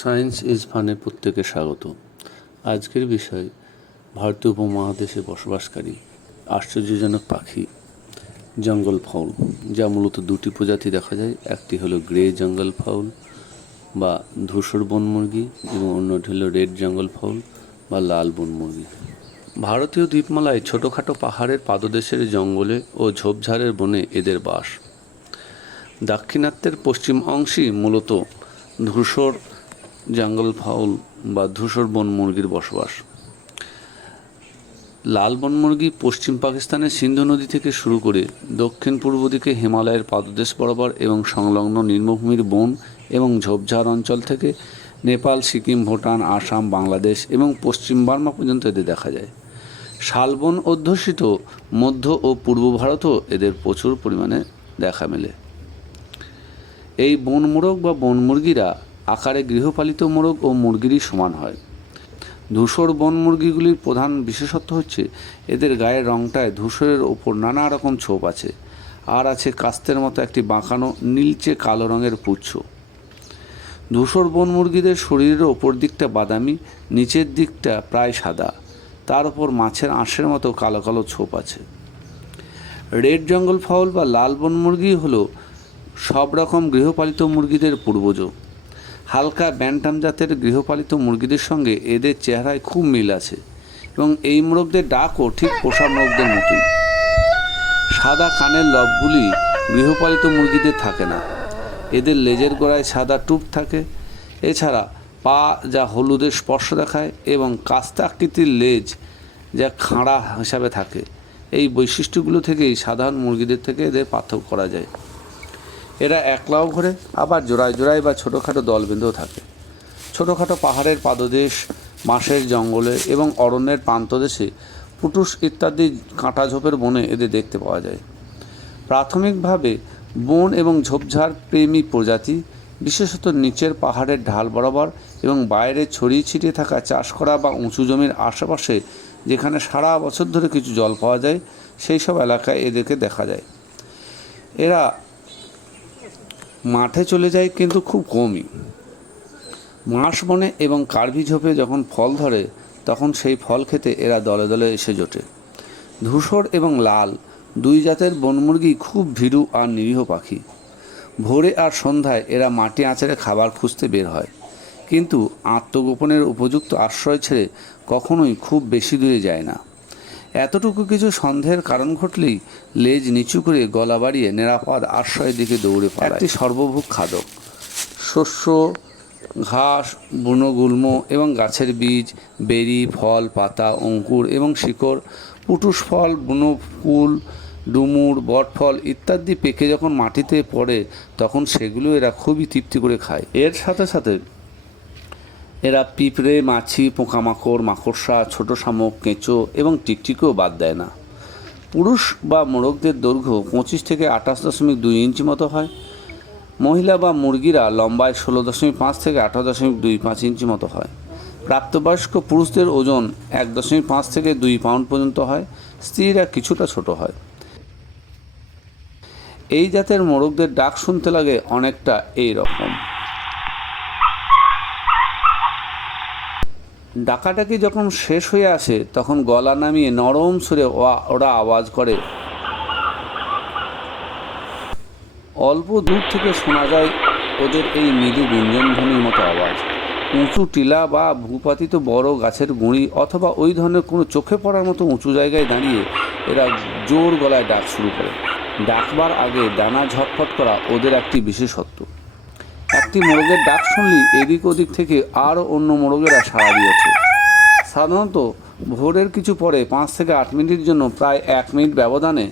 Science is ফানে প্রত্যেকে স্বাগত। আজকের বিষয়, ভারতীয় উপমহাদেশে বসবাসকারী আশ্চর্যজনক পাখি, জঙ্গল ফাউল, যা মূলত দুটি প্রজাতি দেখা যায়, একটি হলো গ্রে জঙ্গল ফাউল বা ধূসর বনমুরগি এবং অন্যটি হলো রেড জঙ্গল ফাউল বা লাল বনমুরগি ভারতীয় দ্বীপমালায় ছোটোখাটো পাহাড়ের পাদদেশের জঙ্গলে ও ঝোপঝাড়ের বনে এদের বাস। দাক্ষিণাত্যের পশ্চিম অংশই মূলত ধূসর জঙ্গল ফাউল বা ধূসর বন মুরগির বসবাস। লাল বন মুরগি পশ্চিম পাকিস্তানের সিন্ধু নদী থেকে শুরু করে দক্ষিণ পূর্ব দিকে হিমালয়ের পাদদেশ বরাবর এবং সংলগ্ন নিম্নভূমির বন এবং ঝোপঝাড় অঞ্চল থেকে নেপাল, সিকিম, ভুটান, আসাম, বাংলাদেশ এবং পশ্চিম বার্মা পর্যন্ত এদের দেখা যায়। শালবন অধ্যুষিত মধ্য ও পূর্ব ভারতও এদের প্রচুর পরিমাণে দেখা মেলে। এই বন মোরগ বা বন মুরগিরা আকারে গৃহপালিত মোরগ ও মুরগিরই সমান হয়। ধূসর বন মুরগিগুলির প্রধান বিশেষত্ব হচ্ছে, এদের গায়ের রংটায় ধূসরের ওপর নানা রকম ছোপ আছে। আর আছে কাস্তের মতো একটি বাঁকানো, নীলচে কালো রঙের পুচ্ছ। ধূসর বন মুরগিদের শরীরের ওপর দিকটা বাদামি, নিচের দিকটা প্রায় সাদা। তার উপর মাছের আঁশের মতো কালো কালো ছোপ আছে। রেড জঙ্গল ফাউল বা লাল বন মুরগি হলো সব রকম গৃহপালিত মুরগিদের পূর্বজ। হালকা ব্যান্টাম জাতের গৃহপালিত মুরগিদের সঙ্গে এদের চেহারায় খুব মিল আছে এবং এই মোরগদের ডাকও ঠিক পোষা মোরগদের মতোই। সাদা কানের লবগুলি গৃহপালিত মুরগিদের থাকে না। এদের লেজের গোড়ায় সাদা টুপ থাকে। এছাড়া পা যা হলুদের স্পর্শ দেখায় এবং কাস্তে আকৃতির লেজ যা খাঁড়া হিসাবে থাকে। এই বৈশিষ্ট্যগুলো থেকেই সাধারণ মুরগিদের থেকে এদের পার্থক্য করা যায়। এরা একলাও ঘোরে, আবার জোড়ায় জোড়ায় বা ছোটোখাটো দল বেঁধেও থাকে। ছোটোখাটো পাহাড়ের পাদদেশ বাঁশের জঙ্গলে এবং অরণ্যের প্রান্তদেশে পুটুস ইত্যাদি কাঁটা ঝোপের বনে এদের দেখতে পাওয়া যায়। প্রাথমিকভাবে বন এবং ঝোপঝাড় প্রেমী প্রজাতি, বিশেষত নিচের পাহাড়ের ঢাল বরাবর এবং বাইরে ছড়িয়ে ছিটিয়ে থাকা চাষ করা বা উঁচু জমির আশেপাশে যেখানে সারা বছর ধরে কিছু জল পাওয়া যায়, সেই সব এলাকায় এদেরকে দেখা যায়। এরা মাঠে চলে যায় কিন্তু খুব কমই। মাস বনে এবং কার্ভি ঝোপে যখন ফল ধরে, তখন সেই ফল খেতে এরা দলে দলে এসে জোটে। ধূসর এবং লাল, দুই জাতের বনমুরগি খুব ভীরু আর নিরীহ পাখি। ভোরে আর সন্ধ্যায় এরা মাটি আঁচড়ে খাবার খুঁজতে বের হয়। কিন্তু আত্মগোপনের উপযুক্ত আশ্রয় ছেড়ে কখনোই খুব বেশি দূরে যায় না। এতটুকু কিছু সন্দেহের কারণ ঘটলেই লেজ নিচু করে গলা বাড়িয়ে নিরাপদ আশ্রয়ের দিকে দৌড়ে পায় একটি সর্বভূক খাদক। শস্য ঘাস বুনোগুল্ম এবং গাছের বীজ বেরি ফল পাতা অঙ্কুর এবং শিকড় পুটুস ফল বুনো ফুল ডুমুর বটফল ইত্যাদি পেকে যখন মাটিতে পড়ে তখন সেগুলো এরা খুবই তৃপ্তি করে খায়। এর সাথে সাথে এরা পিঁপড়ে, মাছি, পোকামাকড়, মাকড়সা, ছোট শামুক, কেঁচো এবং টিকটিকেও বাদ দেয় না। পুরুষ বা মোরগদের দৈর্ঘ্য পঁচিশ থেকে আঠাশ দশমিক দুই ইঞ্চি মতো হয়। মহিলা বা মুরগিরা লম্বায় ষোলো দশমিক পাঁচ থেকে আঠারো দশমিক দুই পাঁচ ইঞ্চি মতো হয়। প্রাপ্তবয়স্ক পুরুষদের ওজন এক দশমিক পাঁচ থেকে দুই পাউন্ড পর্যন্ত হয়। স্ত্রীরা কিছুটা ছোট হয়। এই জাতের মোরগদের ডাক শুনতে লাগে অনেকটা এই রকম। ডাকাডাকি যখন শেষ হয়ে আসে, তখন গলা নামিয়ে নরম সুরে ওরা আওয়াজ করে। অল্প দূর থেকে শোনা যায় ওদের এই মৃদু গুঞ্জনধ্বনির মতো আওয়াজ। উঁচু টিলা বা ভূপাতিত বড় গাছের গুঁড়ি অথবা ওই ধরনের কোনো চোখে পড়ার মতো উঁচু জায়গায় দাঁড়িয়ে এরা জোর গলায় ডাক শুরু করে। ডাকবার আগে ডানা ঝটফট করা ওদের একটি বিশেষত্ব। একটি মোরগের ডাক শুনলেই এদিক ওদিক থেকে আরও অন্য মোরগেরা সাড়া দিয়েছে। সাধারণত ভোরের কিছু পরে পাঁচ থেকে আট মিনিটের জন্য প্রায় এক মিনিট ব্যবধানে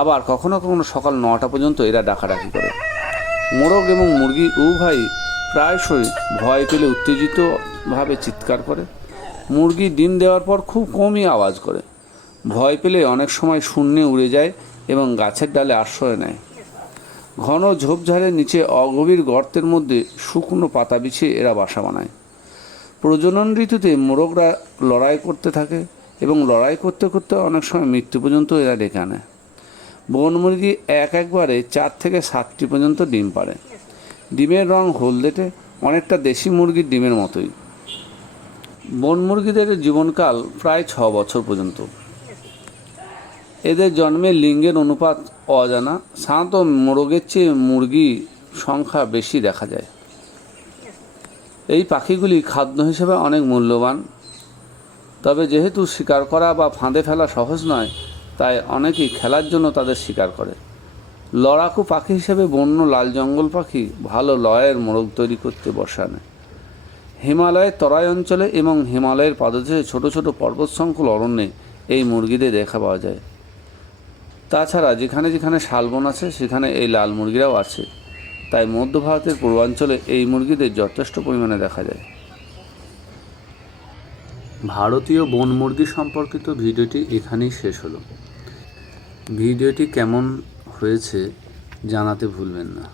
আবার কখনো কখনো সকাল নটা পর্যন্ত এরা ডাকাডাকি করে। মোরগ এবং মুরগি উভয়ই প্রায়শই ভয় পেলে উত্তেজিতভাবে চিৎকার করে। মুরগি ডিম দেওয়ার পর খুব কমই আওয়াজ করে। ভয় পেলে অনেক সময় শূন্যে উড়ে যায় এবং গাছের ডালে আশ্রয় নেয়। ঘন ঝোপঝাড়ের নিচে অগভীর গর্তের মধ্যে শুকনো পাতা বিছিয়ে এরা বাসা বানায়। প্রজনন ঋতুতে মোরগরা লড়াই করতে থাকে এবং লড়াই করতে করতে অনেক সময় মৃত্যু পর্যন্ত এরা ডেকে আনে। বন মুরগি এক একবারে চার থেকে সাতটি পর্যন্ত ডিম পারে ডিমের রং হলদেটে, অনেকটা দেশি মুরগির ডিমের মতোই। বন মুরগিদের জীবনকাল প্রায় ছ বছর পর্যন্ত। এদের জন্মে লিঙ্গের অনুপাত অজানা। সাধারণত মোরগের চেয়ে মুরগি সংখ্যা বেশি দেখা যায়। এই পাখিগুলি খাদ্য হিসেবে অনেক মূল্যবান। তবে যেহেতু শিকার করা বা ফাঁদে ফেলা সহজ নয়, তাই অনেকেই খেলার জন্য তাদের শিকার করে। লড়াকু পাখি হিসেবে বন্য লাল জঙ্গল পাখি ভালো লয়ের মোরগ তৈরি করতে বসা নেয়। হিমালয়ের তরাই অঞ্চলে এবং হিমালয়ের পাদদেশে ছোট ছোট পর্বত সংকুল অরণ্যে এই মুরগিদের দেখা পাওয়া যায়। তাছাড়া যেখানে যেখানে শালবন আছে, সেখানে এই লাল মুরগিরাও আছে। তাই মধ্য ভারতের পূর্বাঞ্চলে এই মুরগিদের যথেষ্ট পরিমাণে দেখা যায়। ভারতীয় বন মুরগি সম্পর্কিত ভিডিওটি এখানেই শেষ হলো। ভিডিওটি কেমন হয়েছে জানাতে ভুলবেন না।